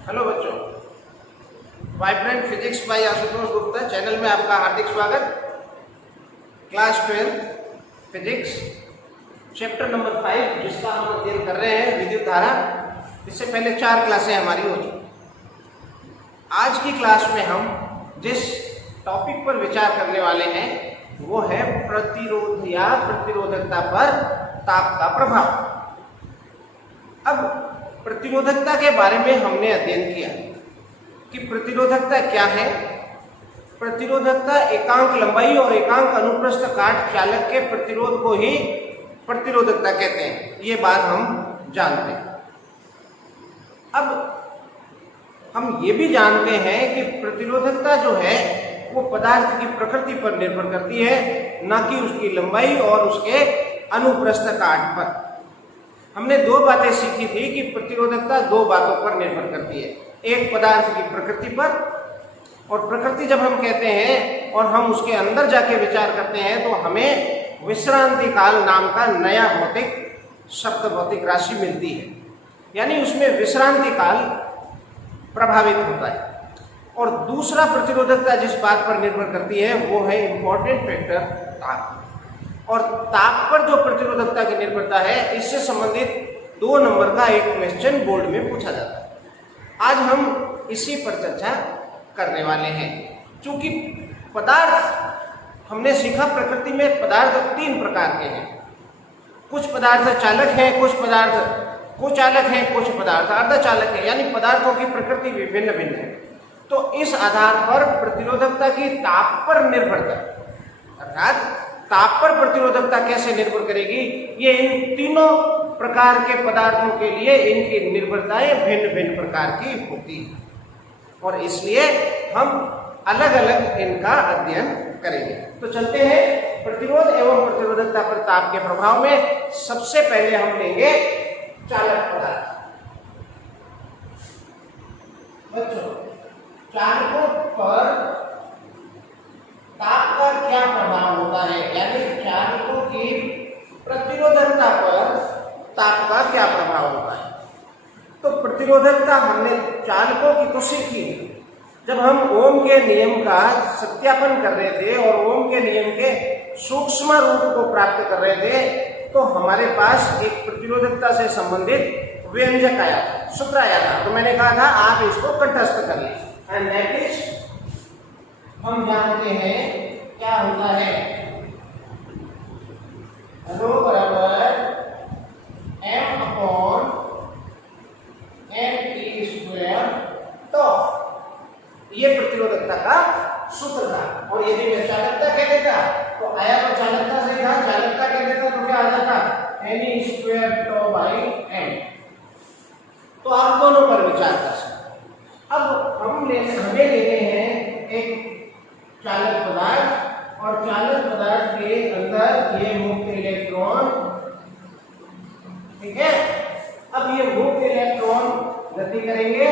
Hello बच्चों, vibrant physics bye Ashutosh Gupta channel में आपका हार्दिक स्वागत। क्लास 12 फिजिक्स चैप्टर नंबर 5 जिसका हम अध्ययन कर रहे हैं विद्युत धारा। इससे पहले 4 क्लासें हमारी हो चुकी। आज की क्लास में हम जिस टॉपिक पर विचार करने वाले हैं वो है प्रतिरोध या प्रतिरोधकता पर ताप का प्रभाव। अब प्रतिरोधकता के बारे में हमने अध्ययन किया कि प्रतिरोधकता क्या है। प्रतिरोधकता एकांक लंबाई और एकांक अनुप्रस्थ काट चालक के प्रतिरोध को ही प्रतिरोधकता कहते हैं, ये बात हम जानते हैं। अब हम ये भी जानते हैं कि प्रतिरोधकता जो है वो पदार्थ की प्रकृति पर निर्भर करती है, न कि उसकी लंबाई और उसके अनुप्रस्थ काट पर। हमने 2 बातें सीखी थी कि प्रतिरोधकता 2 बातों पर निर्भर करती है, एक पदार्थ की प्रकृति पर, और प्रकृति जब हम कहते हैं और हम उसके अंदर जाके विचार करते हैं तो हमें विश्रांति काल नाम का नया भौतिक शब्द, भौतिक राशि मिलती है, यानी उसमें विश्रांति काल प्रभावित होता है। और दूसरा प्रतिरोधकता जिस बात पर निर्भर करती है वो है इंपॉर्टेंट फैक्टर ताप। और ताप पर जो प्रतिरोधकता की निर्भरता है इससे संबंधित 2 नंबर का एक क्वेश्चन बोर्ड में पूछा जाता है। आज हम इसी पर चर्चा करने वाले हैं। चूंकि पदार्थ हमने सीखा, प्रकृति में पदार्थ 3 प्रकार के हैं। कुछ पदार्थ चालक हैं, कुछ पदार्थ कुचालक हैं, कुछ पदार्थ अर्धचालक हैं, यानी पदार्थों की प्रकृति विभिन्न भिन्न है। तो इस आधार पर प्रतिरोधकता की ताप पर निर्भरता, अर्थात ताप पर प्रतिरोधकता कैसे निर्भर करेगी, ये इन तीनों प्रकार के पदार्थों के लिए इनकी निर्भरताएं भिन्न भिन्न प्रकार की होती है और इसलिए हम अलग अलग इनका अध्ययन करेंगे। तो चलते हैं प्रतिरोध एवं प्रतिरोधकता पर ताप के प्रभाव में। सबसे पहले हम लेंगे चालक पदार्थ। बच्चों, चालकों पर ताप का क्या प्रभाव होता है, यानी चालकों की प्रतिरोधकता पर ताप का क्या प्रभाव होता है। तो प्रतिरोधकता हमने चालकों की तो सीखी। जब हम ओम के नियम का सत्यापन कर रहे थे और ओम के नियम के सूक्ष्म रूप को प्राप्त कर रहे थे तो हमारे पास एक प्रतिरोधकता से संबंधित व्यंजक आया था, सूत्र आया था। तो मैंने कहा था आप इसको कंठस्थ कर लें। एंड दैट इज, हम जानते हैं क्या होता है, रो बराबर m upon n t square. तो ये प्रतिरोधकता का सूत्र था। और यदि मैं चालकता कह देता तो आया तो चालकता से था, चालकता कह देता तो क्या आ जाता, n square to by n। तो आप दोनों पर विचार कर सकते। अब हमें लेने हैं एक चालक पदार्थ और चालक पदार्थ के अंदर ये मुक्त इलेक्ट्रॉन, ठीक है। अब ये मुक्त इलेक्ट्रॉन गति करेंगे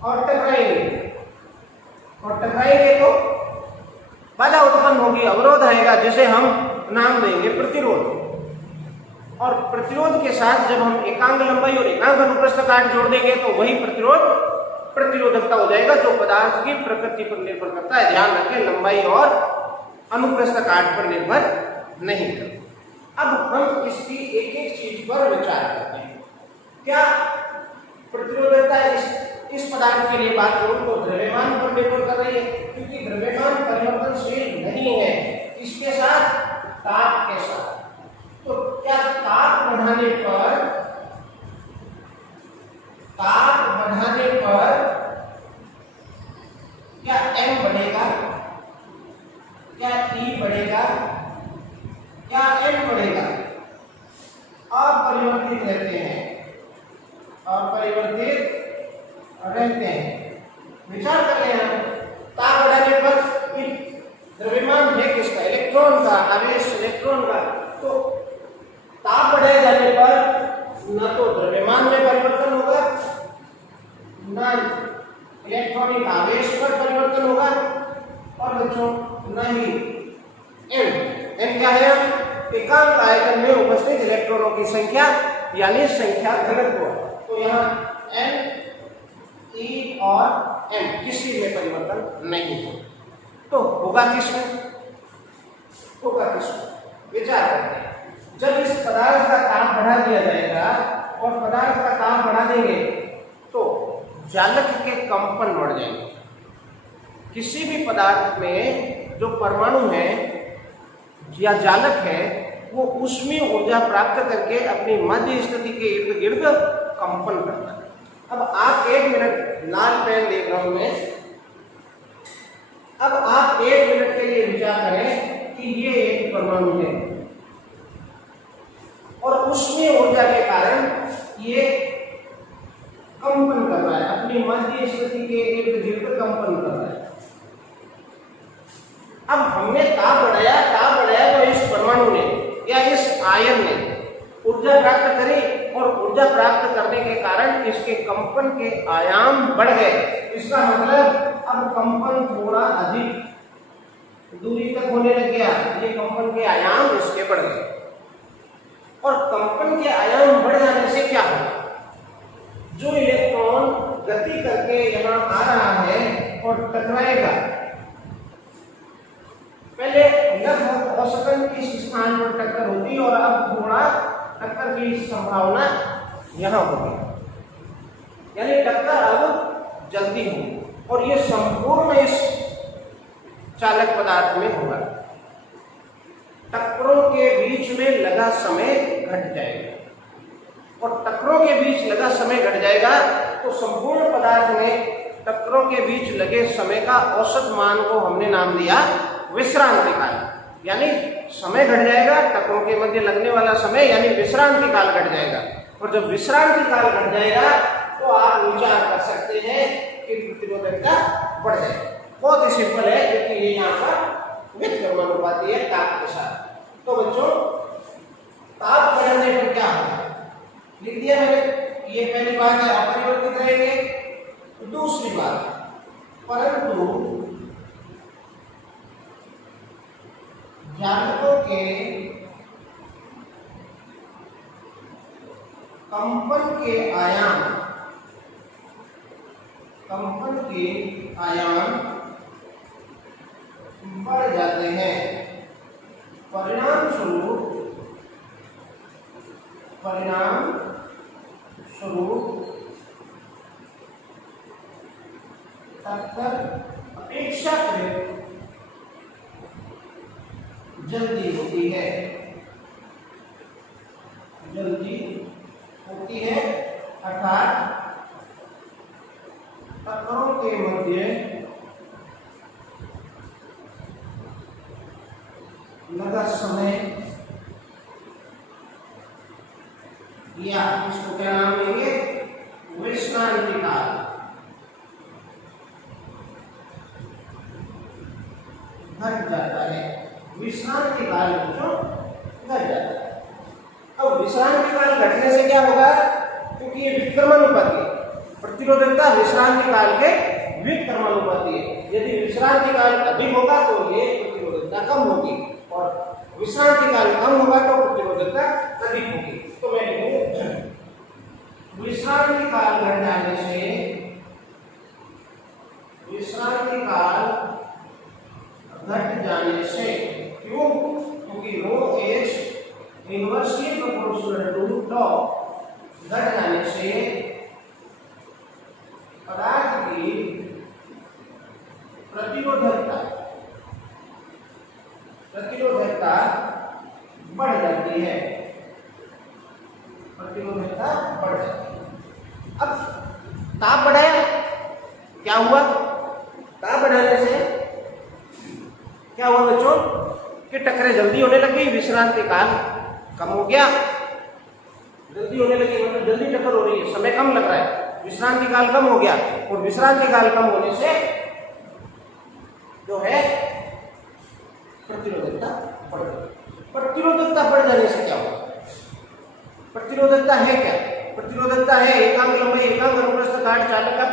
और टकराएंगे, और टकराएंगे तो बाधा उत्पन्न होगी, अवरोध आएगा, जिसे हम नाम देंगे प्रतिरोध। और प्रतिरोध के साथ जब हम एकांक लंबाई और एकांक अनुप्रस्थ काट जोड़ देंगे तो वही प्रतिरोधकता हो जाएगा, जो पदार्थ की प्रकृति पर निर्भर करता है। ध्यान रखें, लंबाई और अनुप्रस्थ काट पर निर्भर नहीं करता। अब हम इसकी एक एक चीज पर विचार करते हैं। क्या प्रतिरोधकता इस पदार्थ के लिए बात करूं तो द्रव्यमान पर निर्भर कर रही है, क्योंकि द्रव्यमान परिवर्तनशील नहीं है इसके साथ, ताप के साथ। तो क्या ताप बढ़ाने पर क्या m बढ़ेगा, क्या E बढ़ेगा, क्या n बढ़ेगा? अपरिवर्तित रहते हैं, अपरिवर्तित रहते हैं। विचार कर ले, ताप बढ़ाने पर द्रव्यमान है किसका, इलेक्ट्रॉन का, आवेश इलेक्ट्रॉन का। तो ताप बढ़ाए जाने पर न तो द्रव्यमान में परिवर्तन होगा, न इलेक्ट्रॉनिक आवेश पर परिवर्तन होगा, और बच्चों न ही n क्या है, एकांक आयतन में उपस्थित इलेक्ट्रॉनों की संख्या, यानी संख्या घनत्व। तो यहाँ n और m किसी में परिवर्तन नहीं हो, तो होगा किसमें? होगा किसमें? विचार करते हैं। जब इस पदार्थ का ताप बढ़ा दिया जाएगा और पदार्थ का ताप बढ़ा देंगे तो जालक के कंपन बढ़ जाएंगे। किसी भी पदार्थ में जो परमाणु है या जालक है वो ऊष्मीय ऊर्जा प्राप्त करके अपनी मध्य स्थिति के इर्द गिर्द कंपन करता है। अब आप 1 मिनट, लाल पेन देख रहा हूं मैं, अब आप 1 मिनट के लिए विचार करें कि ये एक परमाणु है और ऊष्मीय ऊर्जा के कारण ये कंपन कर रहा है, अपनी मध्य स्थिति के इर्द गिर्द कंपन कर रहा है। अब हमने ताप बढ़ाया तो इस परमाणु ने या इस आयन ने ऊर्जा प्राप्त करी और ऊर्जा प्राप्त करने के कारण इसके कंपन के आयाम बढ़ गए। इसका मतलब अब कंपन थोड़ा अधिक दूरी तक होने लग गया, ये कंपन के आयाम इसके बढ़ गए। और कंपन के आयाम बढ़ जाने से क्या होगा? जो इलेक्ट्रॉन गति करके यहां आ रहा है और टकराएगा, पहले लगभग औसतन इस स्थान पर टक्कर होती और अब थोड़ा टक्कर की संभावना यहां होगी, यानी टक्कर अब जल्दी होगी और ये संपूर्ण इस चालक पदार्थ में होगा। टक्करों के बीच में लगा समय घट जाएगा और टक्करों के बीच लगा समय घट जाएगा तो संपूर्ण पदार्थ में टक्करों के बीच लगे समय का औसत मान को हमने नाम दिया विश्रांति काल, यानी समय घट जाएगा, टक्करों के मध्य लगने वाला समय यानी विश्रांति काल घट जाएगा। और जब विश्रांति काल घट जाएगा तो आप विचार कर सकते हैं कि प्रतिरोधकता बढ़ जाएगी। बहुत ही सिंपल है क्योंकि ये यहाँ पर व्युत्क्रमानुपाती है ताप के साथ। तो बच्चों, ताप बढ़ने पर क्या होगा लिख दिया मैंने, ये पहली बात है, अपरिवर्तित रहेंगे। दूसरी बात, परंतु जालकों के कंपन के आयाम बढ़ जाते हैं। परिणाम स्वरूप टक्कर अपेक्षाकृत जल्दी होती है, अर्थात टक्करों के मध्य लगा समय या इसको क्या नाम देंगे? विश्रांति काल। घट जाता है, विश्रांति काल बच्चों घट जाता है। अब विश्रांति काल घटने से क्या होगा? क्योंकि ये व्युत्क्रमानुपाती है, प्रतिरोधकता विश्रांति काल के व्युत्क्रमानुपाती है। यदि विश्रांति काल अधिक होगा तो ये प्रतिरोधकता कम होगी और विश्रांति काल कम होगा तो प्रतिरोधकता अधिक होगी। तो मैं लिखूं विश्रांति काल घट जाने से, विश्रांति काल घट जाने से, क्यों? क्योंकि रो इज इनवर्सली प्रोपोर्शनल टू टॉ। घट जाने से पदार्थ की प्रतिरोधकता बढ़ जाती है, प्रतिरोधकता बढ़ जाती है। अब ताप बढ़ाया, क्या हुआ? ताप बढ़ाने से क्या हुआ बच्चों कि टक्करें जल्दी होने लग गई, विश्रांति काल कम हो गया। जल्दी होने लगी मतलब जल्दी टक्कर हो रही है, समय कम लग रहा है, विश्रांति काल कम हो गया और विश्रांति काल कम होने से जो है प्रतिरोधकता बढ़ गई। प्रतिरोधकता बढ़ जाने से क्या होगा? प्रतिरोधकता है क्या? प्रतिरोधकता है एकांक लंबाई एकांक अनुप्रस्थ काट चालक का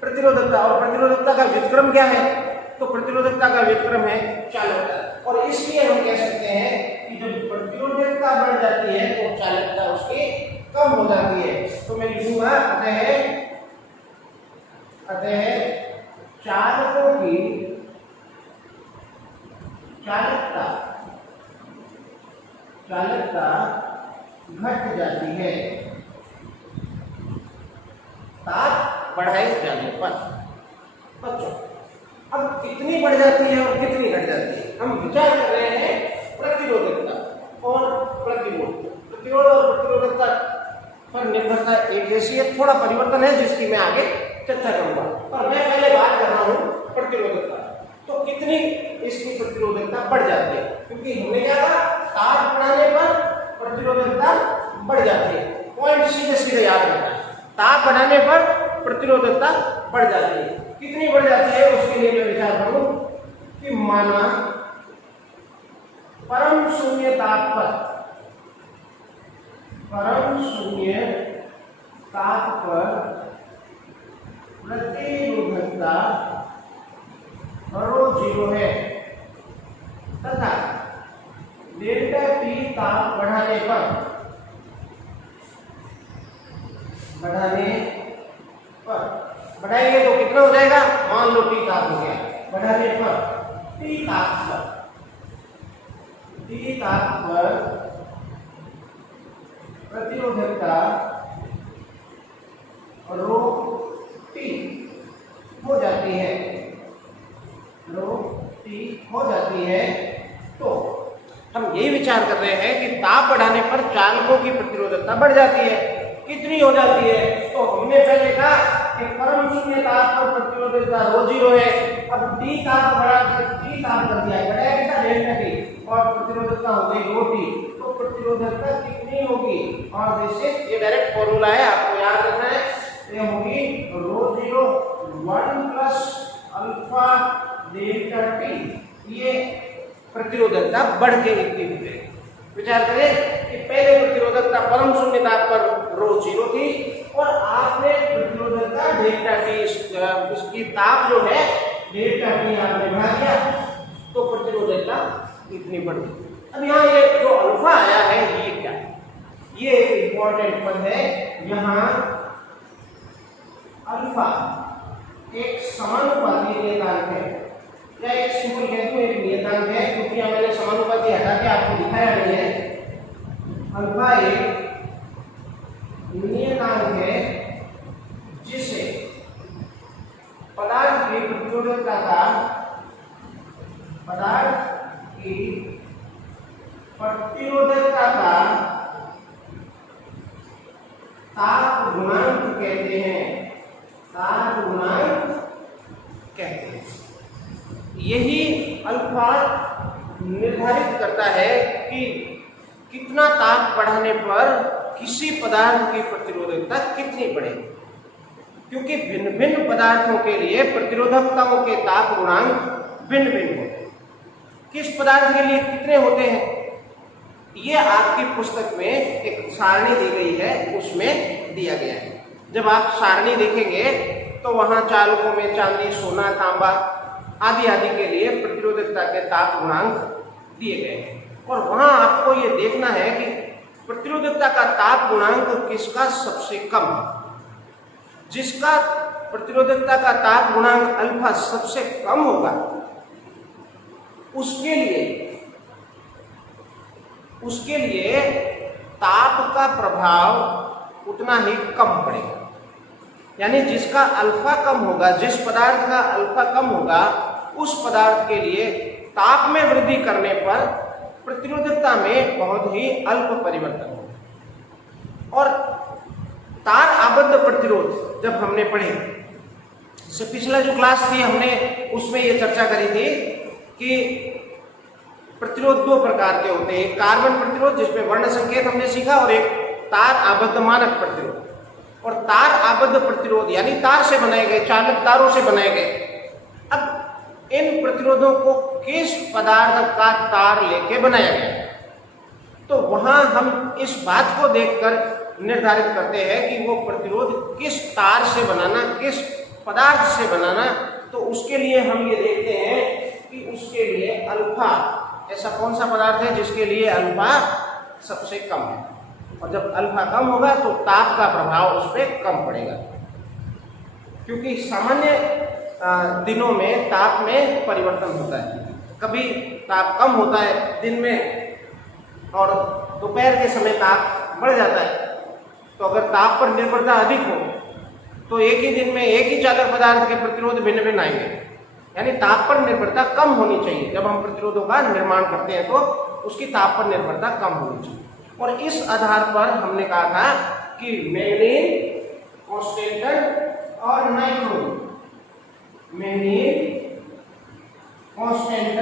प्रतिरोधकता। और प्रतिरोधकता का व्युत्क्रम क्या है? तो प्रतिरोधकता का व्युत्क्रम है चालकता। और इसलिए हम कह सकते हैं कि जब प्रतिरोधकता बढ़ जाती है तो चालकता उसकी कम हो जाती है। तो मैं लिखूंगा अतः अतः चालकों की चालकता घट जाती है ताप बढ़ाए जाने पर। बच्चों अब कितनी बढ़ जाती है और कितनी घट जाती है, हम विचार कर रहे हैं प्रतिरोधकता और प्रतिरोध। प्रतिरोध और प्रतिरोधकता पर निर्भरता एक जैसी है, थोड़ा परिवर्तन है जिसकी मैं आगे चर्चा करूंगा, पर मैं पहले बात कर रहा हूं प्रतिरोधकता। तो कितनी इसकी प्रतिरोधकता बढ़ जाती है, क्योंकि हमने क्या कहा, ताप बढ़ाने पर प्रतिरोधकता बढ़ जाती है। पॉइंट सीधे सीधे याद रखना है, ताप बढ़ाने पर प्रतिरोधकता बढ़ जाती है। कितनी बढ़ जाती है उसके लिए मैं विचार करूं कि माना परम शून्य ताप पर प्रतिरोधकता रो जीरो है तथा डेल्टा टी ताप बढ़ाने पर बढ़ाएंगे तो कितना हो जाएगा, मान लो टी ताप हो गया, बढ़ाने पर टी ताप पर प्रतिरोधकता रो टी हो जाती है। तो हम यही विचार कर रहे हैं कि ताप बढ़ाने पर चालकों की प्रतिरोधकता बढ़ जाती है। कितनी हो जाती है, तो हमने पहले कहा कि परम शून्य ताप पर प्रतिरोधकता रो जीरो है। अब टी ताप कर दिया, बढ़ाया कितना, डेल्टा टी, और प्रतिरोधकता हो गई रो टी। तो प्रतिरोधकता कितनी होगी, और जैसे ये डायरेक्ट फॉर्मूला है, आपको याद रखना है, ये होगी rho zero 1 plus alpha delta T. ये प्रतिरोधकता बढ़ के इतनी हो गई। विचार करें कि पहले प्रतिरोधकता परम शून्य ताप पर रो जीरो थी और आपने प्रतिरोधकता डेल्टा टी, इसकी ताप जो है डेल्टा टी आपने बढ़ा दिया, तो प्रतिरोधकता इतनी बढ़ गई। अब यहाँ ये जो अल्फा आया है ये क्या है, ये एक इंपॉर्टेंट पद है। यहाँ अल्फा एक समानुपाती नियतांक है, या एक सिंपल कह दूं एक नियतांक है, क्योंकि यहाँ मैंने समानुपाती हटा के आपको दिखाया नहीं है। अल्फा एक नियतांक है जिसे पदार्थ की प्रतिरोधकता का ताप गुणांक कहते हैं। यही अल्फा निर्धारित करता है कि कितना ताप बढ़ाने पर किसी पदार्थ की प्रतिरोधकता कितनी बढ़ेगी, क्योंकि भिन्न भिन्न पदार्थों के लिए प्रतिरोधकताओं के ताप गुणांक भिन्न भिन्न होते हैं। किस पदार्थ के लिए कितने होते हैं, ये आपकी पुस्तक में एक सारणी दी गई है, उसमें दिया गया है। जब आप सारणी देखेंगे तो वहां चालकों में चांदी, सोना, तांबा आदि आदि के लिए प्रतिरोधकता के ताप गुणांक दिए गए हैं, और वहां आपको ये देखना है कि प्रतिरोधकता का ताप गुणांक किसका सबसे कम है। जिसका प्रतिरोधकता का ताप गुणांक अल्फा सबसे कम होगा उसके लिए ताप का प्रभाव उतना ही कम पड़ेगा। यानी जिसका अल्फा कम होगा, जिस पदार्थ का अल्फा कम होगा, उस पदार्थ के लिए ताप में वृद्धि करने पर प्रतिरोधकता में बहुत ही अल्प परिवर्तन होगा। और तार आबद्ध प्रतिरोध जब हमने पढ़े, से पिछला जो क्लास थी हमने उसमें ये चर्चा करी थी कि प्रतिरोध दो प्रकार के होते हैं, एक कार्बन प्रतिरोध जिसमें वर्ण संकेत हमने सीखा, और एक तार आबद्ध मानक प्रतिरोध। और तार आबद्ध प्रतिरोध यानी तार से बनाए गए, चालक तारों से बनाए गए। अब इन प्रतिरोधों को किस पदार्थ का तार लेके बनाया गया, तो वहां हम इस बात को देखकर निर्धारित करते हैं कि वो प्रतिरोध किस तार से बनाना, किस पदार्थ से बनाना। तो उसके लिए हम ये देखते हैं कि उसके लिए अल्फा, ऐसा कौन सा पदार्थ है जिसके लिए अल्फा सबसे कम है, और जब अल्फा कम होगा तो ताप का प्रभाव उस पर कम पड़ेगा। क्योंकि सामान्य दिनों में ताप में परिवर्तन होता है। कभी ताप कम होता है दिन में और दोपहर के समय ताप बढ़ जाता है। तो अगर ताप पर निर्भरता अधिक हो तो एक ही दिन में एक ही चालक पदार्थ के प्रतिरोध भिन्न भिन्न आएंगे। यानी ताप पर निर्भरता कम होनी चाहिए। जब हम प्रतिरोधों का निर्माण करते हैं तो उसकी ताप पर निर्भरता कम होनी चाहिए। और इस आधार पर हमने कहा था कि मैग्नीज, कॉन्स्टेंट और नाइट्रोजन, मैग्नीज, कॉन्स्टेंट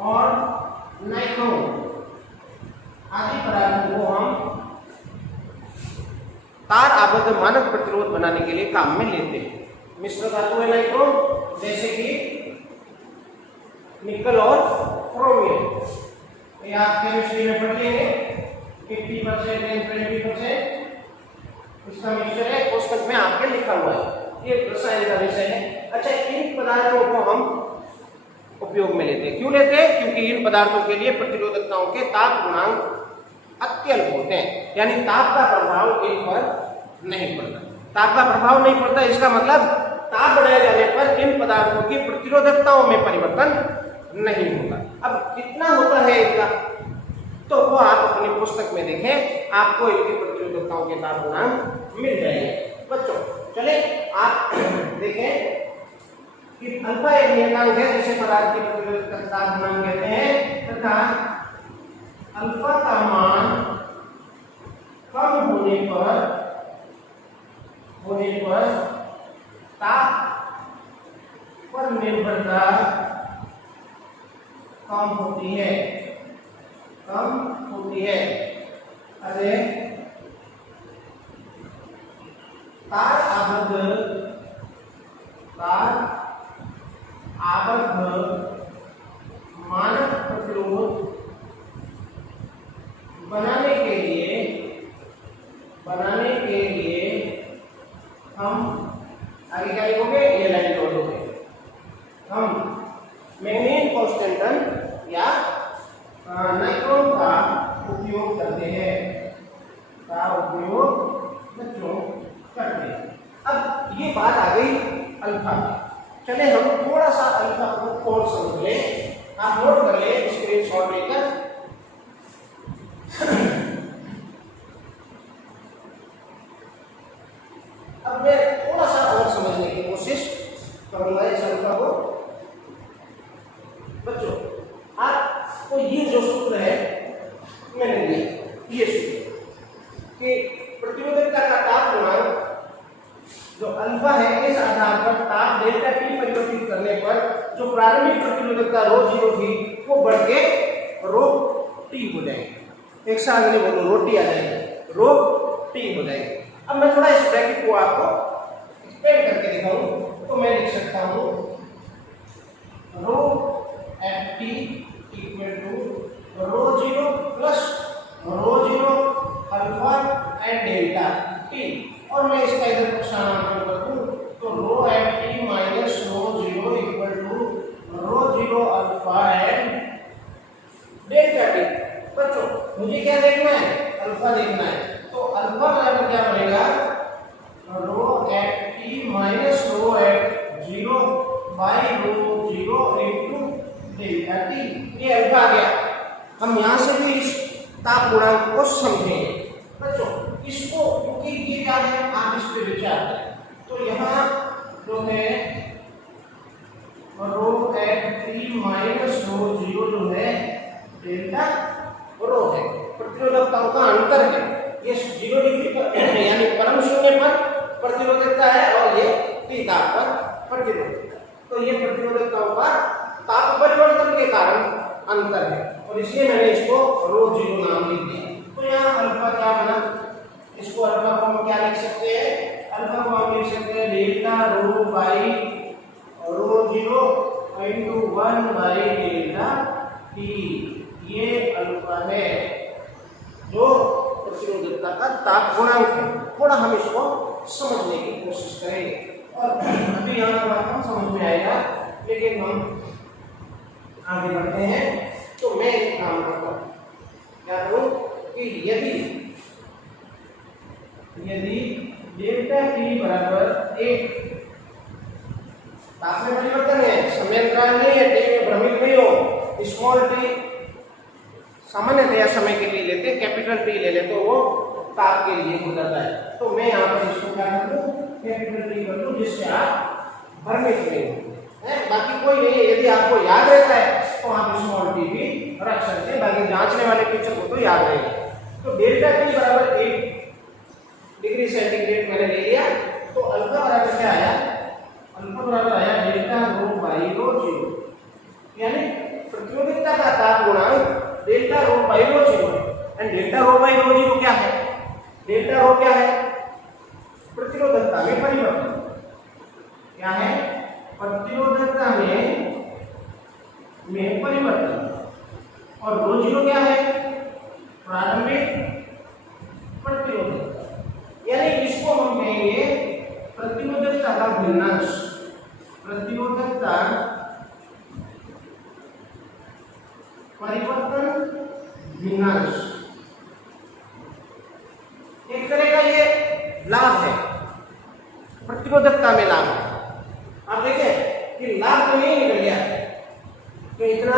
और नाइट्रोजन आदि पदार्थों को हम तार आबद्ध मानक प्रतिरोध बनाने के लिए काम में लेते हैं। मिश्र धातु है नाइट्रोजन, जैसे कि निकल और क्रोमियम, ये आप केमिस्ट्री में पढ़ेंगे। 50% एंड 20% इसका मिक्सचर है, कोष्ठक में आपके लिखा हुआ है। ये रसायन का विषय है। अच्छा, इन पदार्थों को हम उपयोग में लेते हैं। क्यों लेते हैं? क्योंकि इन पदार्थों के लिए प्रतिरोधकताओं के ताप गुणांक अत्यल्प होते हैं, यानी ताप का प्रभाव इन पर नहीं पड़ता। ताप का प्रभाव नहीं पड़ता, इसका मतलब ताप बढ़ाए जाने पर इन पदार्थों की प्रतिरोधकताओं में परिवर्तन नहीं होगा। अब कितना होता है इनका, तो वो आप अपनी पुस्तक में देखें, आपको इनकी प्रतिरोधकताओं के ताप गुणांक मिल जाएंगे। बच्चों चले आप देखें कि अल्फा एक नियतांक है जिसे पदार्थ की प्रतिरोधकता ताप गुणांक कहते हैं, तथा अल्फा का मान कम होने पर ताप पर निर्भरता कम होती है। अरे तार आबद्ध मानक प्रतिरोध बनाने के लिए हम आगे क्या लिखोगे, ये लाइन जोड़ोगे। हम मैग्नीज, कॉन्स्टेंट या नाइट्रोजन का उपयोग करते हैं, अब ये बात आ गई अल्फा। चले हम थोड़ा सा अल्फा को और समझ लें। आप नोट कर ले स्क्रीनशॉट लेकर। अब मैं थोड़ा सा और समझने की कोशिश करूंगा इस अल्फा को। बच्चों आपको ये जो सूत्र है मैंने दिया, ये सूत्र कि प्रतिरोधकता का ताप गुणांक जो अल्फा है, इस आधार पर ताप डेल्टा टी परिवर्तित करने पर जो प्रारंभिक प्रतिरोधकता रो जीरो थी वो बढ़ के रो टी हो जाएगी। एक साथ में बोलो, रोटी आ जाएगी, रो टी हो जाएगी। अब मैं थोड़ा इस ब्रैकेट को आपको एक्सपेंड करके दिखाऊं तो मैं लिख सकता हूं rho F T equal to rho zero plus rho zero alpha and delta T, और मैं इसका इधर स्थानांतरण कर दूं तो rho F T minus rho zero equal to rho zero alpha and delta T. बच्चों मुझे क्या देखना है, अल्फा देखना है। तो अल्फा बराबर क्या बनेगा, rho F T minus rho F zero by rho zero into delta T. ये अल्फा आ गया। हम यहाँ से भी इस ताप गुणांक को समझेंगे। बच्चों इसको, क्योंकि ये क्या है, आप इस पे विचार करें तो यहाँ जो है rho F T minus rho zero जो है डेल्टा रो है, प्रतिरोधकताओं का अंतर है। ये 0 डिग्री पर यानी परम शून्य पर प्रतिरोधकता है और ये T ताप पर प्रतिरोधकता। तो ये प्रतिरोधकताओं का ताप परिवर्तन के कारण अंतर है और इसलिए मैंने इसको रो जीरो नाम लिख दिया। तो यहाँ अल्फा क्या बना, इसको अल्फा को हम क्या लिख सकते हैं, अल्फा को हम लिख सकते हैं delta rho by rho zero into 1 by delta T. ये अल्फा है जो प्रतिरोधकता का ताप गुणांक है। थोड़ा हम इसको समझने की कोशिश करेंगे और अभी यहाँ बात हम समझ में आएगा, लेकिन हम आगे बढ़ते हैं। तो मैं एक काम करता हूँ, क्या करूँ कि यदि यदि डेल्टा टी बराबर 1, ताप में परिवर्तन है, समयांतराल नहीं है, टी में भ्रमित नहीं हो, स्मॉल टी सामान्यतया समय के लिए लेते, कैपिटल टी ले ले तो वो ताप के लिए गुजरता है। तो मैं यहाँ पर इसको क्या कर दूं, कैपिटल टी कर दूं, जिससे आप भ्रमित नहीं हो। बाकी कोई नहीं है, यदि आपको याद रहता है तो आप स्मॉल टी भी रख सकते हैं, बाकी जांचने वाले टीचर को तो याद रहेगा। तो डेल्टा टी बराबर 1 डिग्री सेंटीग्रेड मैंने ले लिया, तो अल्फा बराबर क्या आया, अल्फा बराबर आया delta rho by rho zero, यानी प्रतिरोधकता का ताप गुणांक delta rho by rho zero. And delta rho by rho zero क्या है, डेल्टा रो क्या है, प्रतिरोधकता में परिवर्तन, क्या है, प्रतिरोधकता में परिवर्तन। और रो जीरो क्या है, प्रारंभिक प्रतिरोधकता, यानी इसको हम कहेंगे प्रतिरोधकता का भिन्नांश, प्रतिरोधकता परिवर्तन भिन्नांश। एक तरह का ये लाभ है, प्रतिरोधकता में लाभ है। आप देखें कि लाभ तो नहीं निकल गया कि इतना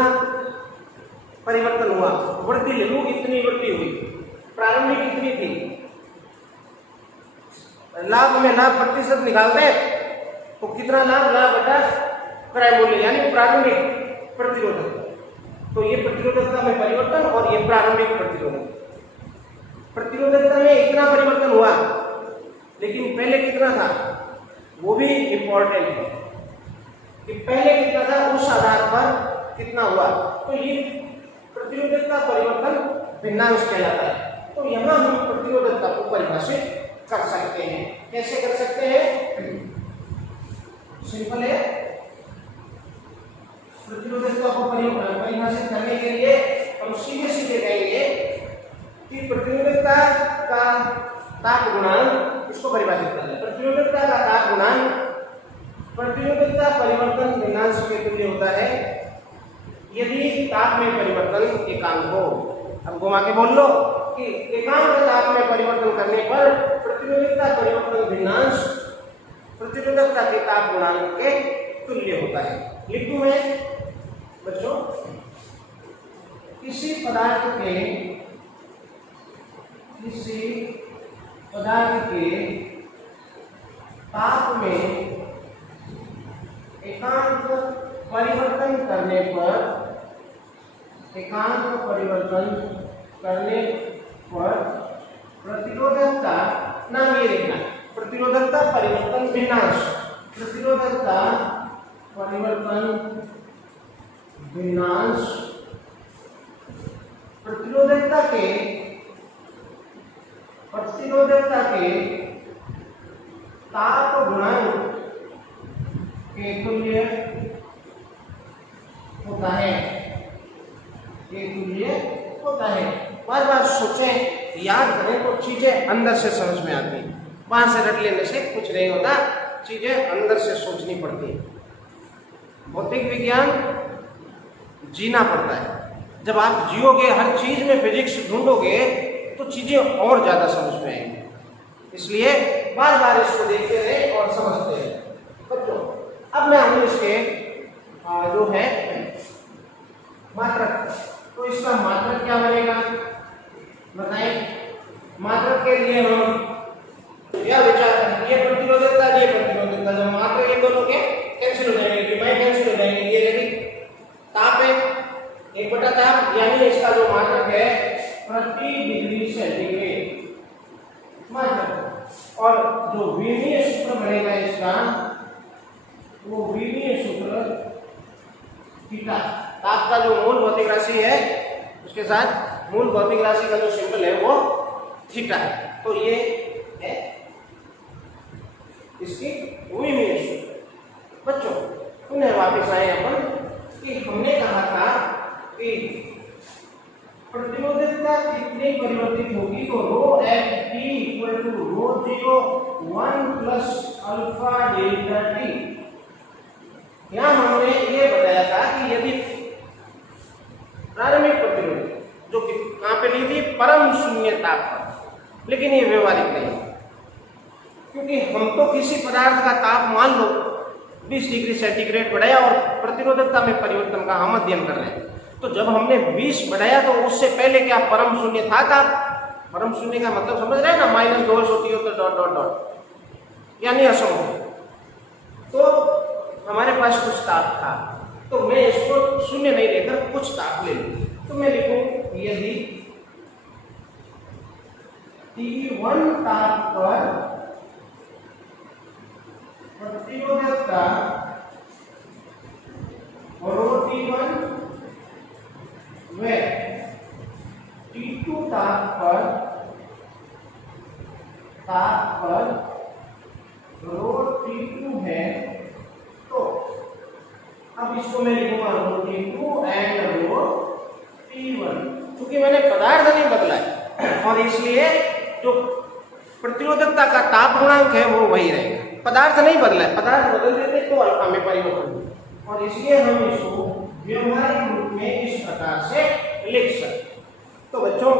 परिवर्तन हुआ, वृद्धि ले लूं इतनी वृद्धि हुई, प्रारंभिक इतनी थी, लाभ में लाभ प्रतिशत निकालते हैं तो कितना लाभ, लाभ बटा क्रय मूल्य, यानी प्रारंभिक प्रतिरोधकता। तो ये प्रतिरोधकता में परिवर्तन और ये प्रारंभिक प्रतिरोधकता, प्रतिरोधकता में इतना परिवर्तन हुआ, लेकिन पहले कितना था वो भी इंपॉर्टेंट है कि पहले कितना था, उस आधार पर कितना हुआ। तो ये प्रतिरोधकता परिवर्तन भिन्नांश कहलाता है। तो यहाँ हम प्रतिरोधकता को परिभाषित कर सकते हैं। कैसे कर सकते हैं, सिंपल है। प्रतिरोधकता को परिभाषित करने के लिए हम सीधे सीधे कहेंगे कि प्रतिरोधकता का ताप गुणांक, इसको परिभाषित करते हैं, प्रतिरोधकता का ताप गुणांक प्रतिरोधकता परिवर्तन भिन्नांश के तुल्य होता है यदि ताप में परिवर्तन एकांक हो। अब घुमा के बोल लो कि एकांक ताप में परिवर्तन करने पर प्रतिरोधकता परिवर्तन भिन्नांश प्रतिरोधकता के ताप गुणांक के तुल्य होता है। लिखूं मैं बच्चों, किसी पदार्थ के ताप में एकांक परिवर्तन करने पर प्रतिरोधकता, नाम ये लिखना, प्रतिरोधकता परिवर्तन भिन्नांश, प्रतिरोधकता परिवर्तन भिन्नांश प्रतिरोधकता के ताप गुणांक के तुल्य होता है, बार बार सोचें, याद करें तो चीजें अंदर से समझ में आती हैं। बाहर से रट लेने से कुछ नहीं होता, चीजें अंदर से सोचनी पड़ती है। भौतिक विज्ञान जीना पड़ता है। जब आप जियोगे, हर चीज में फिजिक्स ढूंढोगे तो चीजें और ज्यादा समझ में आएंगी। इसलिए बार बार इसको देखते रहे और समझते रहे। बच्चों, अब मैं हूं इसके जो है मात्रक, तो इसका मात्रक क्या बनेगा बताएं। मात्रक के लिए हम यह विचार करें, ये प्रतिरोधकता, जब मात्रक ये दोनों के कैंसिल हो जाएंगे, डिवाइड कैंसिल हो जाएंगे। ये यदि ताप है 1 बटा ताप, यानी इसका जो मात्रक है प्रति डिग्री सेंटीग्रेड मात्रक, और जो विमीय सूत्र बनेगा इसका, वो विमीय सूत्र थीटा। ताप का जो मूल भौतिक राशि है उसके साथ मूल भौतिक राशि का जो सिंबल है वो थीटा है। तो ये है इसकी विमीय सूत्र। बच्चों, पुनः वापस आए अपन कि हमने कहा था कि प्रतिरोधकता कितनी परिवर्तित होगी, तो rho F T equal to rho 0 1 plus alpha delta T. यहां हमने ये बताया था कि यदि प्रारंभिक प्रतिरोध जो कि कहां पे ली थी, परम शून्य ताप पर, लेकिन ये व्यवहारिक नहीं, क्योंकि हम तो किसी पदार्थ का ताप मान लो 20 डिग्री सेंटीग्रेड बढ़ाया और प्रतिरोधकता में परिवर्तन का हम अध्ययन कर रहे हैं। तो जब हमने 20 बढ़ाया तो उससे पहले क्या परम शून्य था ताप? परम शून्य का मतलब समझ रहे हैं ना, माइनस 2 होती हो तो डॉट डॉट डॉट, यानी असंभव। तो हमारे पास कुछ ताप था, तो मैं इसको शून्य नहीं लेकर कुछ ताप ले लूं, तो मैं लिखूं यदि T1 ताप पर प्रतिरोधकता ρT1 व T2 ताप पर ρT2 है, तो अब इसको मैं लिखूंगा ρT2 एंड ρT1। क्योंकि मैंने पदार्थ नहीं बदला है और इसलिए जो प्रतिरोधकता का ताप गुणांक है वो वही रहेगा, पदार्थ नहीं बदला है। पदार्थ बदल देते तो अल्फा में परिवर्तन होगा, और इसलिए हम इसको व्यवहारिक रूप में इस प्रकार से लिख सकते। तो बच्चों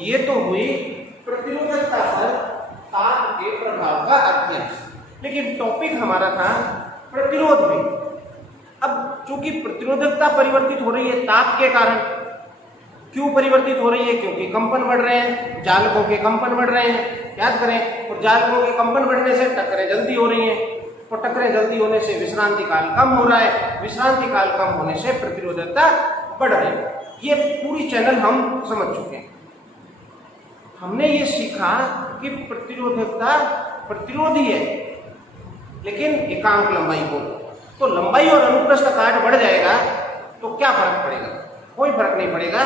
ये तो हुई प्रतिरोधकता पर ताप के प्रभाव का अध्ययन, लेकिन टॉपिक हमारा था प्रतिरोध भी। अब चूंकि प्रतिरोधकता परिवर्तित हो रही है ताप के कारण, क्यों परिवर्तित हो रही है? क्योंकि कंपन बढ़ रहे हैं, जालकों के कंपन बढ़ रहे हैं, याद करें। और जालकों के कंपन बढ़ने से टक्करें जल्दी हो रही हैं, और टक्करें जल्दी होने से विश्रांति काल कम हो रहा है, विश्रांति काल कम होने से प्रतिरोधकता बढ़ रही है। ये पूरी चैनल हम समझ चुके हैं। हमने ये सीखा कि प्रतिरोधकता प्रतिरोधी है, लेकिन एकांक लंबाई हो, तो लंबाई और अनुप्रस्थ काट बढ़ जाएगा तो क्या फर्क पड़ेगा? कोई फर्क नहीं पड़ेगा,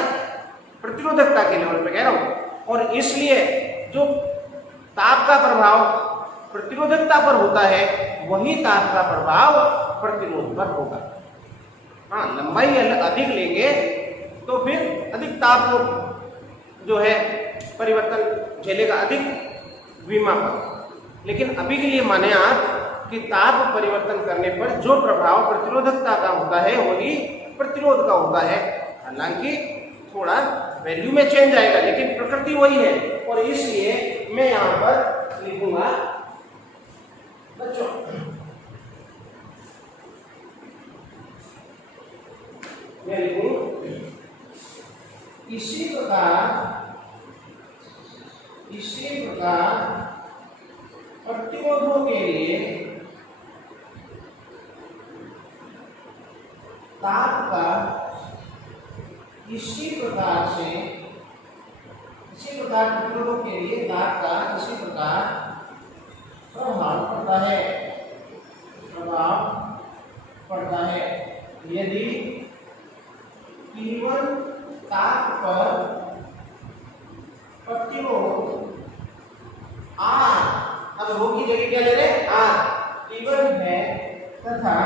प्रतिरोधकता के लेवल पे कह रहा हूं। और इसलिए जो ताप का प्रभाव प्रतिरोधकता पर होता है वही ताप का प्रभाव प्रतिरोध पर होगा। हाँ, लंबाई अधिक लेंगे तो फिर अधिक ताप को जो है परिवर्तन झेलेगा, अधिक विमा पर। लेकिन अभी के लिए माने आप कि ताप परिवर्तन करने पर जो प्रभाव प्रतिरोधकता का होता है वही प्रतिरोध का होता है। हालांकि थोड़ा वैल्यू में चेंज आएगा, लेकिन प्रकृति वही है। और इसलिए मैं यहां पर लिखूंगा बच्चों, मैं लिखूं इसी प्रकार प्रतिरोधों के लिए ताप का इसी प्रकार प्रतिरोधों के लिए ताप का इसी प्रकार प्रभाव पड़ता है यदि T1 ताप पर प्रतिरोध R, अब रो की जगह क्या ले रहे हैं? R T1 है तथा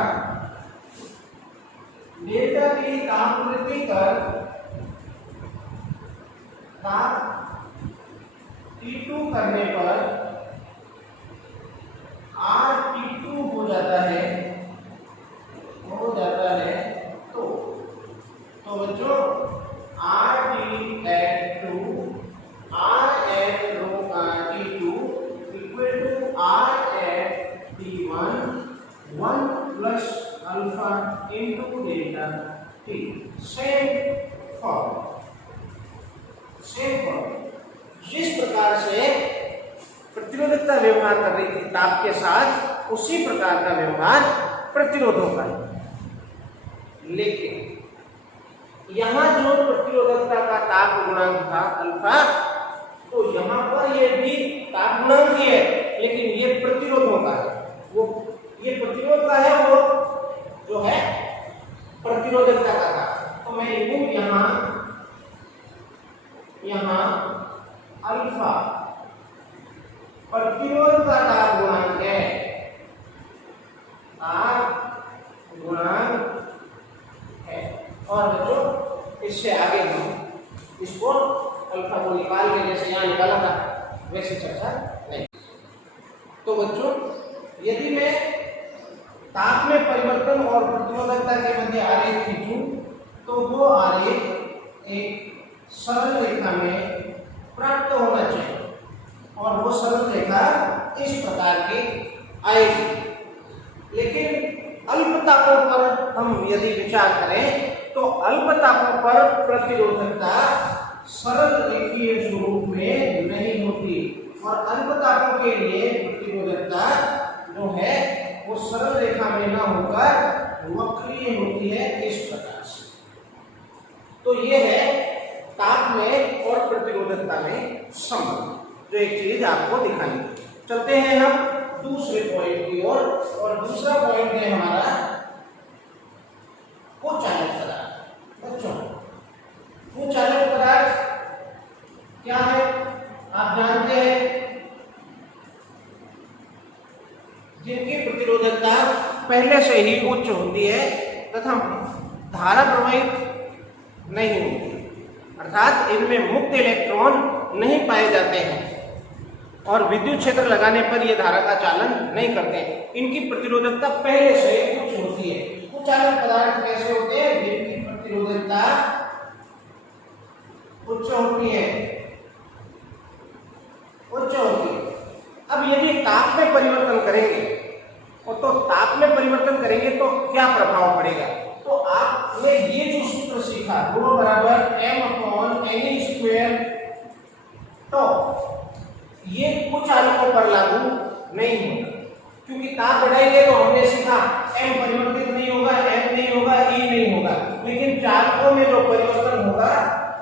डेल्टा की तापवृद्धि कर ताप T2 करने पर RT2 हो जाता है तो बच्चों RT at 2 R at T2 equal to R at T1 1 plus alpha into delta T। Same form. जिस प्रकार से प्रतिरोधकता व्यवहार कर रही थी ताप के साथ, उसी प्रकार का व्यवहार प्रतिरोधों का है। लेकिन यहां जो प्रतिरोधकता का ताप गुणांक था अल्फा, तो यहां पर ये भी ताप गुणांक ही है, लेकिन ये प्रतिरोधों का है। वो ये प्रतिरोध का है, वो जो है प्रतिरोधकता का था। तो मैं लिखूं यहां अल्फा प्रतिरोध का ताप गुणांक है, ताप गुणांक है। और बच्चों इससे आगे हम इसको अल्फा को निकाल के जैसे यहाँ निकाला था वैसे चर्चा नहीं। तो बच्चों यदि मैं ताप में परिवर्तन और प्रतिरोधकता के मध्य आरेख खींचूं तो वो आरेख एक सरल रेखा में प्राप्त होना चाहिए, और वो सरल रेखा इस प्रकार की आएगी। लेकिन अल्प तापों पर हम यदि विचार करें तो अल्प तापों पर प्रतिरोधकता सरल रेखीय स्वरूप में नहीं होती और अल्प तापों के लिए प्रतिरोधकता जो है वो सरल रेखा में ना होकर वक्रीय होती है इस प्रकार से। तो ये है ताप में और प्रतिरोधकता में संबंध, जो एक चीज आपको दिखानी है। चलते हैं हम दूसरे पॉइंट की ओर और दूसरा पॉइंट है हमारा कुचालक पदार्थ। बच्चों, कुचालक पदार्थ क्या है आप जानते हैं, जिनकी प्रतिरोधकता पहले से ही उच्च होती है तथा धारा प्रवाहित नहीं होती, अर्थात इनमें मुक्त इलेक्ट्रॉन नहीं पाए जाते हैं और विद्युत क्षेत्र लगाने पर यह धारा का चालन नहीं करते हैं। इनकी प्रतिरोधकता पहले से उच्च होती है। कुचालक पदार्थ कैसे होते हैं, जिनकी प्रतिरोधकता उच्च होती है, उच्च होती है। अब यदि ताप में परिवर्तन करेंगे और तो ताप में परिवर्तन करेंगे तो क्या प्रभाव पड़ेगा, तो आपने ये जो सूत्र सीखा रो बराबर m/n², तो ये कुचालकों पर लागू नहीं होगा, क्योंकि ताप बढ़ाएंगे तो हमने सीखा m परिवर्तित नहीं होगा, m नहीं होगा, e नहीं होगा, लेकिन चालकों में जो परिवर्तन होगा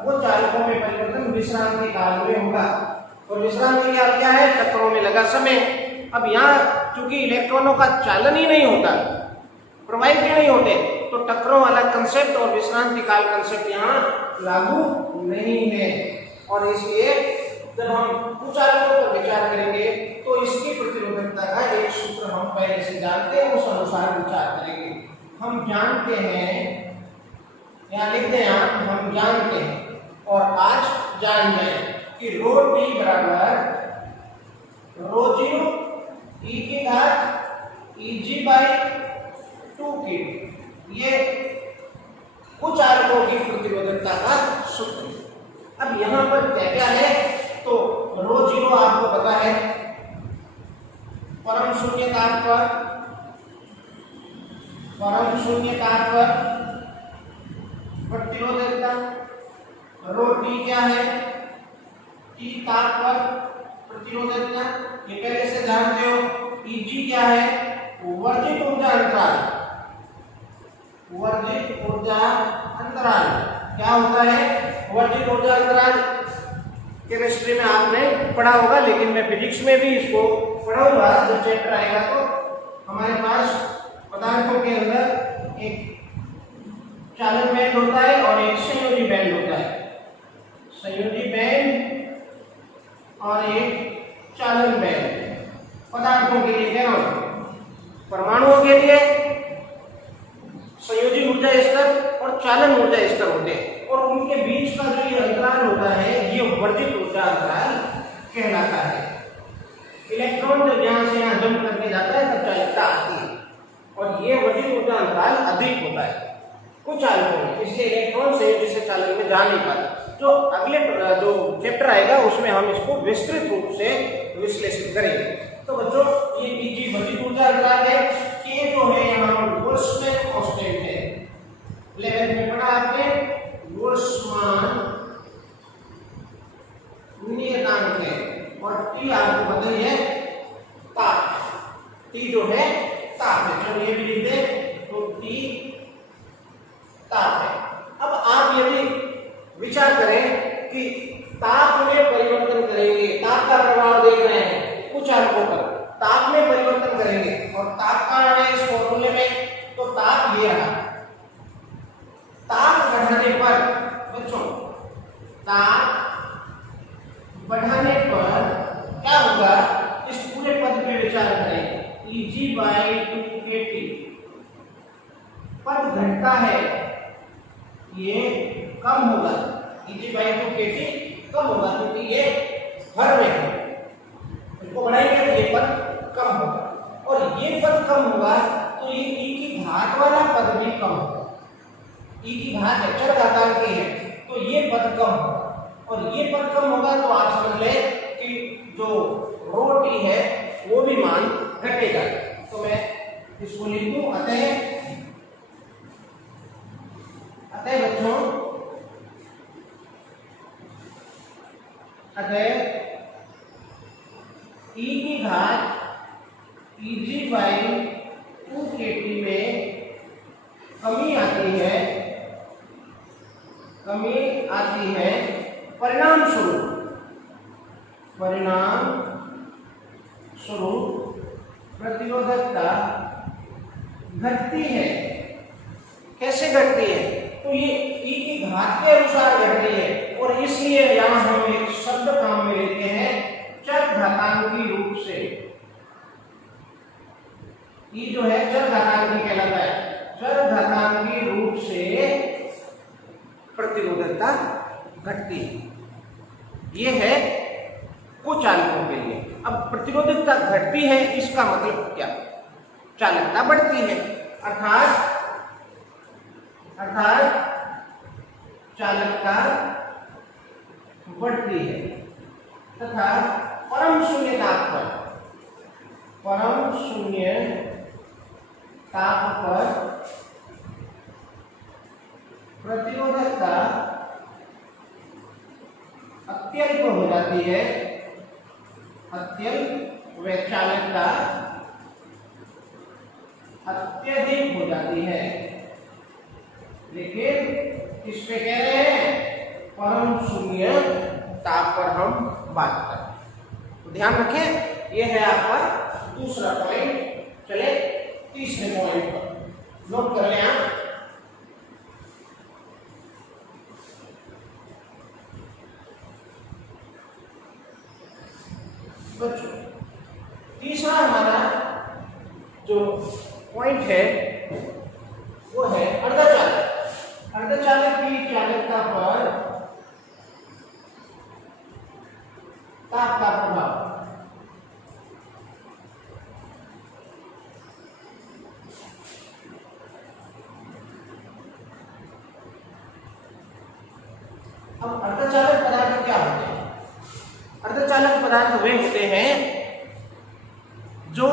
वो चालकों में परिवर्तन विश्रांति काल में होगा। और विश्रांति काल क्या है, चक्रों में लगा समय। अब यहाँ चूंकि इलेक्ट्रॉनों का चालन ही नहीं होता, प्रवाहित ही नहीं होते, तो टकरों वाला कंसेप्ट और विश्रांति काल कंसेप्ट यहाँ लागू नहीं है। और इसलिए जब हम कुचालकों पर विचार करेंगे तो इसकी प्रतिरोधकता का एक सूत्र हम पहले से जानते हैं, उस अनुसार विचार करेंगे। हम जानते हैं, यहाँ लिख दें आप, हम जानते हैं और आज जान जाए कि रो टी बराबर रो जीरो ई की घात Eg/2k, ये कुचालकों की प्रतिरोधकता का सूत्र है। अब यहाँ पर क्या क्या है, तो रो जीरो आपको पता है, परम शून्य ताप पर, परम शून्य ताप पर प्रतिरोधकता। रो टी क्या है, टी ताप पर प्रतिरोधकता, ये पहले से जानते हो। Eg क्या है, वर्जित ऊर्जा अंतराल, वर्जित ऊर्जा अंतराल क्या होता है, वर्जित ऊर्जा अंतराल केमिस्ट्री में आपने पढ़ा होगा, लेकिन मैं फिजिक्स में भी इसको पढ़ाऊंगा जब चैप्टर आएगा। तो हमारे पास पदार्थों के अंदर एक चालन बैंड होता है और एक संयोजी बैंड होता है, संयोजी बैंड और एक चालन बैंड। पदार्थों के लिए क्या होता है, परमाणुओं के लिए संयोजी ऊर्जा स्तर और चालन ऊर्जा स्तर होते हैं, और उनके बीच का जो ये अंतराल होता है ये वर्जित ऊर्जा अंतराल कहलाता है। इलेक्ट्रॉन जब यहाँ से यहाँ जंप करके जाता है तब चालकता आती है, और ये वर्जित ऊर्जा अंतराल अधिक होता है कुचालकों में, इसलिए इलेक्ट्रॉन संयोजी से चालन में जा नहीं पाता। जो अगले जो चैप्टर आएगा उसमें हम इसको विस्तृत रूप से विश्लेषित करेंगे। तो बच्चों, ये Eg वर्जित ऊर्जा अंतराल है, K जो है यहाँ बोल्ट्जमैन कांस्टेंट है, 11th में पढ़ा आपने, बोल्ट्जमैन नियतांक है, और T आपको पता ही है ताप, T जो है ताप है, चलो ये भी लिख दे, तो T ताप है। अब आप यदि विचार करें कि ताप में परिवर्तन करेंगे, ताप का प्रभाव देख रहे हैं कुचालकों पर, ताप में परिवर्तन करेंगे और ताप का है इस फॉर्मूले में, तो ताप ये रहा। ताप बढ़ाने पर बच्चों, ताप बढ़ाने पर क्या होगा, इस पूरे पद पे विचार करें, Eg/2kT पद घटता है, ये कम होगा, Eg/2kT कम होगा क्योंकि ये भर में है, इसको बढ़ाएंगे तो ये पद कम होगा, और ये पद कम होगा तो ये E की घात वाला पद भी कम होगा। E की घात अचर घातांक की है तो ये पद कम होगा, और ये पद कम होगा तो आप समझ ले कि जो रो T है है e की घात Eg/2kT में कमी आती है परिणाम स्वरूप प्रतिरोधकता घटती है। कैसे घटती है? तो ये e की घात के अनुसार घटती है और इसलिए यहां हम एक शब्द काम में लेते हैं चरघातांकी रूप से। e जो है चरघातांकी कहलाता है। चरघातांकी रूप से प्रतिरोधकता घटती है। ये है कुचालकों के लिए। अब प्रतिरोधकता घटती है इसका मतलब क्या? चालकता बढ़ती है, अर्थात चालकता बढ़ती है तथा परम शून्य ताप पर प्रतिरोधकता अत्यल्प हो जाती है, व चालकता अत्यधिक हो जाती है। लेकिन इस पे कह रहे हैं परम शून्य ताप पर हम बात करें, तो ध्यान रखें ये है आपका दूसरा पॉइंट। चले तीसरे पॉइंट पर नोट कर लें आप। बच्चों तीसरा हमारा जो पॉइंट है वो है अर्धचालक। अर्धचालक की चालकता पर ताप का प्रभाव। अब अर्धचालक पदार्थ क्या होते हैं? अर्धचालक पदार्थ वे होते हैं जो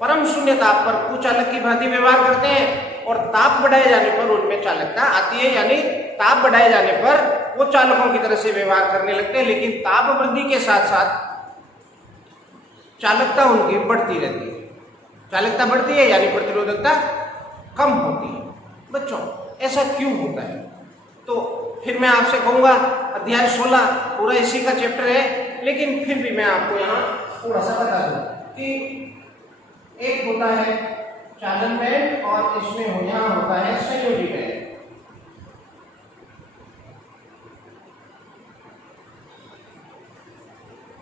परम शून्य ताप पर कुचालक की भांति व्यवहार करते हैं और ताप बढ़ाए जाने पर उनमें चालकता आती है, यानी ताप बढ़ाए जाने पर वो चालकों की तरह से व्यवहार करने लगते हैं, लेकिन ताप वृद्धि के साथ साथ चालकता उनकी बढ़ती रहती है। चालकता बढ़ती है यानी प्रतिरोधकता कम होती है। बच्चों ऐसा क्यों होता है? तो फिर मैं आपसे कहूंगा अध्याय 16 पूरा इसी का चैप्टर है, लेकिन फिर भी मैं आपको यहाँ थोड़ा सा बता दूं कि एक होता है चालन बैंड और इसमें यहाँ होता है संयोजी बैंड।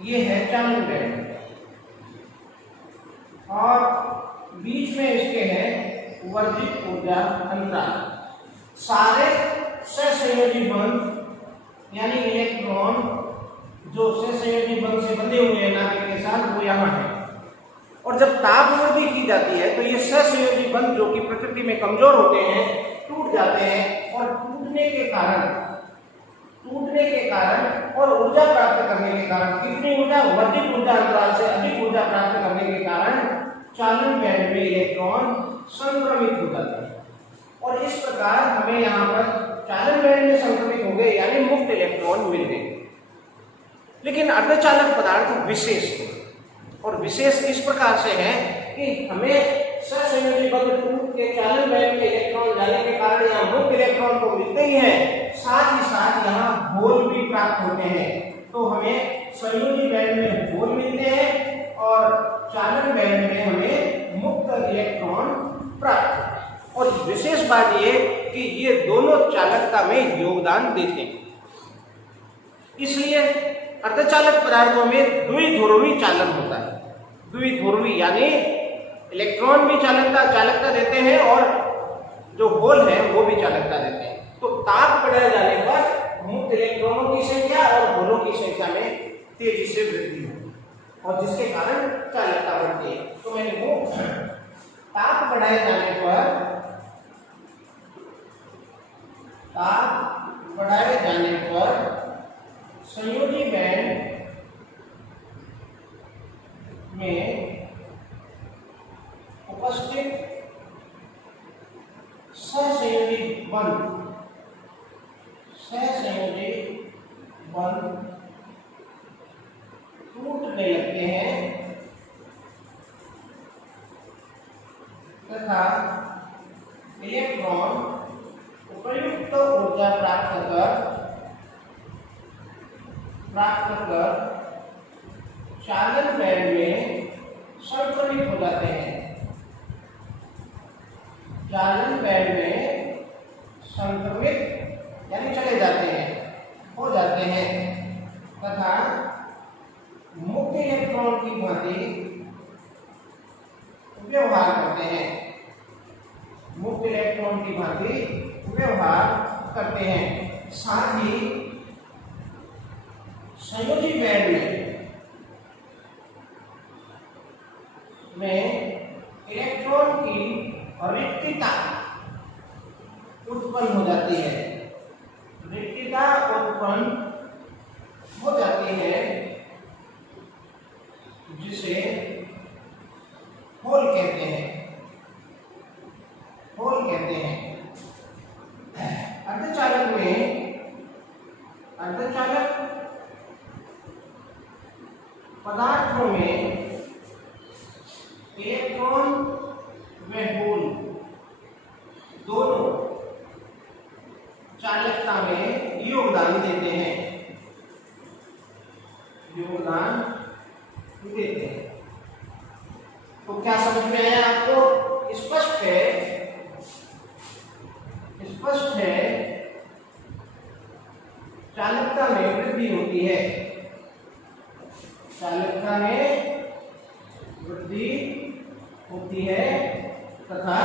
ये है चालन बैंड और बीच में इसके है वर्जित ऊर्जा अंतराल। सारे सहसंयोजी बंध यानी इलेक्ट्रॉन जो सहसंयोजी बंध से बंधे हुए हैं नाभिक के साथ वो यहाँ है। और जब ताप वृद्धि की जाती है तो ये सहसंयोजी बंध जो कि प्रकृति में कमजोर होते हैं टूट जाते हैं और टूटने के कारण और ऊर्जा प्राप्त करने के कारण, कितनी ऊर्जा? वर्धित ऊर्जा अंतराल से अधिक ऊर्जा प्राप्त करने के कारण चालन बैंड में इलेक्ट्रॉन संक्रमित हो जाते हैं और इस प्रकार हमें यहाँ पर चालन बैंड में संक्रमित हो गए यानी मुक्त इलेक्ट्रॉन मिल गए। लेकिन अर्धचालक पदार्थ विशेष है और विशेष इस प्रकार से है कि हमें सहसंयोजी बंध टूट के चालन बैंड में इलेक्ट्रॉन जाने के कारण यहाँ मुक्त इलेक्ट्रॉन तो मिलते ही है, साथ ही साथ यहाँ होल भी प्राप्त होते हैं। तो हमें संयोजी बैंड में होल मिलते हैं और चालन बैंड में हमें मुक्त इलेक्ट्रॉन प्राप्त होते हैं। और विशेष बात ये कि ये दोनों चालकता में योगदान देते हैं। इसलिए अर्धचालक पदार्थों में द्विध्रुवी चालन होता है। द्विध्रुवी यानी इलेक्ट्रॉन भी चालकता देते हैं और जो होल है वो भी चालकता देते हैं। तो ताप बढ़ाए जाने पर मुक्त इलेक्ट्रॉनों की संख्या और होलों की संख्या में तेजी से वृद्धि होती है और जिसके कारण चालकता बढ़ती है। तो मैं लिखूं ताप बढ़ाए जाने पर संयोजी बैंड में उपस्थित सहसंयोजी बंध चालन बैंड में संक्रमित हो जाते हैं, चालन बैंड में संक्रमित यानी चले जाते हैं, हो जाते हैं तथा मुक्त इलेक्ट्रॉन की भांति व्यवहार करते हैं, मुक्त इलेक्ट्रॉन की भांति व्यवहार करते हैं। साथ ही संयोजी बैंड में इलेक्ट्रॉन की रिक्तता उत्पन्न हो जाती है, रिक्तता उत्पन्न हो जाती है जिसे होल कहते हैं, होल कहते हैं। अर्धचालक में, अर्धचालक पदार्थों में इलेक्ट्रॉन व होल दोनों चालकता में योगदान देते हैं, योगदान देते हैं। तो क्या समझ में आया आपको? स्पष्ट है, स्पष्ट है चालकता में वृद्धि होती है, चालकता में वृद्धि होती है तथा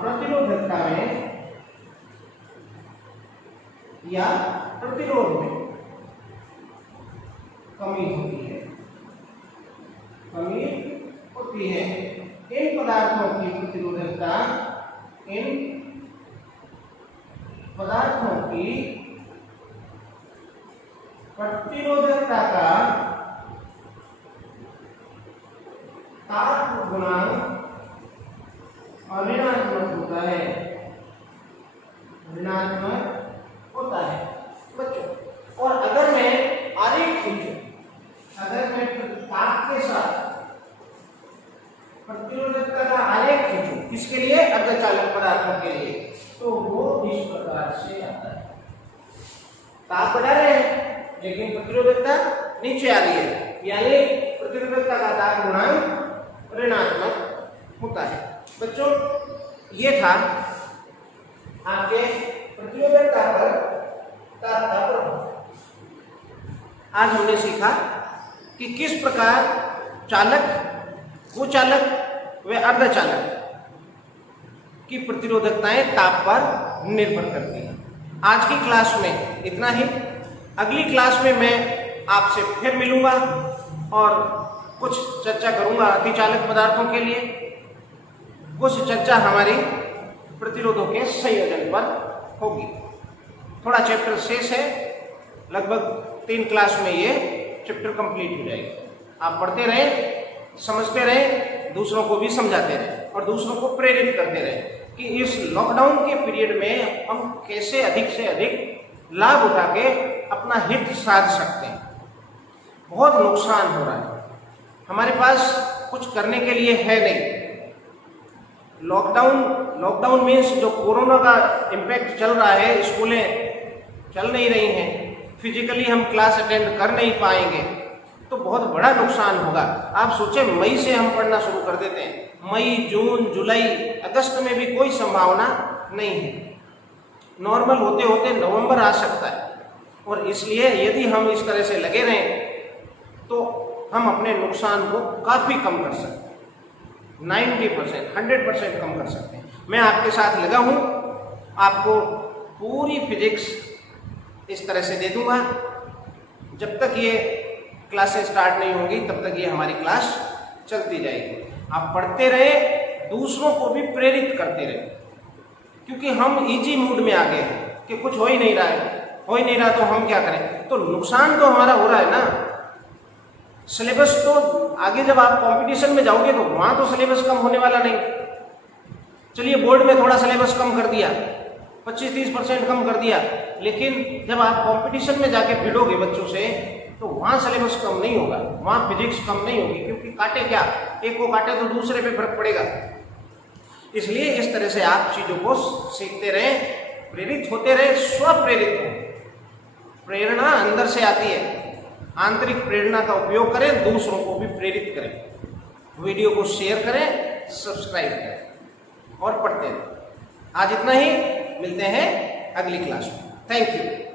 प्रतिरोधकता में या प्रतिरोध में कमी होती है, कमी होती है। इन पदार्थों की प्रतिरोधकता, इन पदार्थों की प्रतिरोधकता का ताप गुणांक ऋणात्मक होता है, ऋणात्मक होता है बच्चों। और अगर मैं आरेख खींचूं, अगर मैं ताप के साथ प्रतिरोधकता का आरेख खींचूं, किसके लिए? अर्धचालक पदार्थों के लिए, तो वो इस प्रकार से आता है। ताप बढ़ा रहे हैं लेकिन प्रतिरोधकता नीचे आ रही है, यानी प्रतिरोधकता का ताप गुणांक ऋणात्मक होता है। बच्चों ये था आपके प्रतिरोधकता पर ताप का प्रभाव। आज हमने सीखा कि किस प्रकार चालक, कुचालक व अर्धचालक की प्रतिरोधकताएं ताप पर निर्भर करती हैं। आज की क्लास में इतना ही। अगली क्लास में मैं आपसे फिर मिलूंगा और कुछ चर्चा करूंगा अतिचालक पदार्थों के लिए, कुछ चर्चा हमारी प्रतिरोधों के संयोजन पर होगी। थोड़ा चैप्टर शेष है, लगभग 3 क्लास में ये चैप्टर कंप्लीट हो जाएगी। आप पढ़ते रहें, समझते रहें, दूसरों को भी समझाते रहें और दूसरों को प्रेरित करते रहें कि इस लॉकडाउन के पीरियड में हम कैसे अधिक से अधिक लाभ उठा के अपना हित साध सकते हैं। बहुत नुकसान हो रहा है, हमारे पास कुछ करने के लिए है नहीं। लॉकडाउन मीन्स जो कोरोना का इम्पैक्ट चल रहा है, स्कूलें चल नहीं रही हैं, फिजिकली हम क्लास अटेंड कर नहीं पाएंगे, तो बहुत बड़ा नुकसान होगा। आप सोचें, मई से हम पढ़ना शुरू कर देते हैं, मई, जून, जुलाई, अगस्त में भी कोई संभावना नहीं है। नॉर्मल होते होते नवंबर आ सकता है। और इसलिए यदि हम इस तरह से लगे रहें तो हम अपने नुकसान को काफ़ी कम कर सकते हैं, 90%, 100% कम कर सकते हैं। मैं आपके साथ लगा हूँ, आपको पूरी फिजिक्स इस तरह से दे दूँगा। जब तक ये क्लासेस स्टार्ट नहीं होंगी तब तक ये हमारी क्लास चलती जाएगी। आप पढ़ते रहे, दूसरों को भी प्रेरित करते रहे, क्योंकि हम इजी मूड में आ गए हैं कि कुछ हो ही नहीं रहा है, हो ही नहीं रहा तो हम क्या करें। तो नुकसान तो हमारा हो रहा है ना। सिलेबस तो आगे जब आप कंपटीशन में जाओगे तो वहाँ तो सिलेबस कम होने वाला नहीं। चलिए बोर्ड में थोड़ा सिलेबस कम कर दिया, 25-30% कम कर दिया, लेकिन जब आप कंपटीशन में जाके भिड़ोगे बच्चों से तो वहाँ सिलेबस कम नहीं होगा, वहाँ फिजिक्स कम नहीं होगी, क्योंकि काटे क्या, एक को काटे तो दूसरे पे फर्क पड़ेगा। इसलिए इस तरह से आप चीज़ों को सीखते रहे, प्रेरित होते रहे, स्वप्रेरित हो। प्रेरणा अंदर से आती है, आंतरिक प्रेरणा का उपयोग करें, दूसरों को भी प्रेरित करें। वीडियो को शेयर करें, सब्सक्राइब करें और पढ़ते रहें। आज इतना ही, मिलते हैं अगली क्लास में। Thank you.